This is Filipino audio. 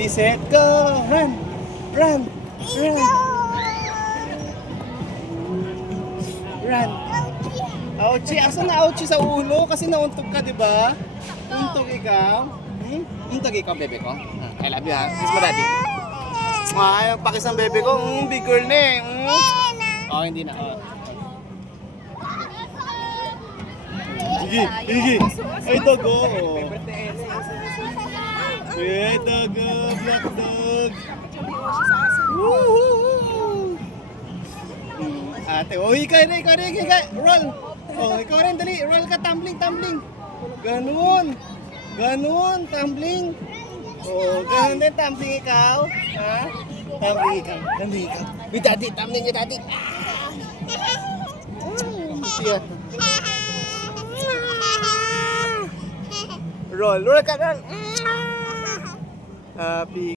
Ready, set, go! Run! Run! Run! Run! Ouchie! Asan na ouchie sa ulo? Kasi nauntog ka, di ba? Untog ikaw? Untog ikaw, bebe ko? I love you, ha? Kiss mo, daddy. Ay, pakis ang bebe ko. Big girl na eh. Oh, hindi na. Oh. Sige, sige. Ay, dogo. Ay, dogo. Black dog. Woohoo! Ate, oh, ikaw rin. Roll. Oh, ikaw rin, dali. Roll ka, tumbling. Ganun. Tumbling. Oh, ganun din, tumbling ikaw. Ha? Tumbling ikaw. With daddy, tumbling with daddy. Yeah. Roll ka. Happy